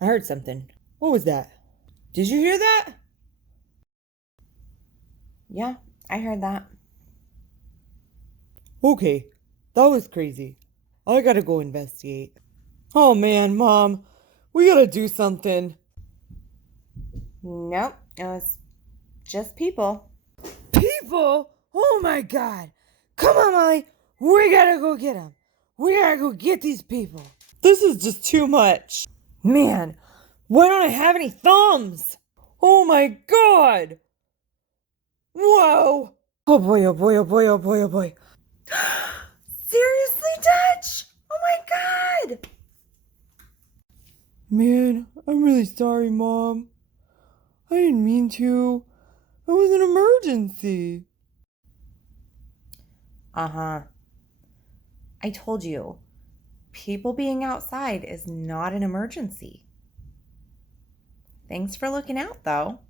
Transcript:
I heard something. What was that? Did you hear that? Yeah, I heard that. Okay, that was crazy. I gotta go investigate. Oh man, Mom, we gotta do something. Nope, it was just people. People? Oh my god. Come on, Molly. We gotta go get them. We gotta go get these people. This is just too much. Man, why don't I have any thumbs? Oh my god. Whoa. Oh boy, oh boy, oh boy, oh boy, oh boy. Seriously, Dutch? Oh my god. Man, I'm really sorry, Mom. I didn't mean to. It was an emergency. Uh-huh. I told you, people being outside is not an emergency. Thanks for looking out, though.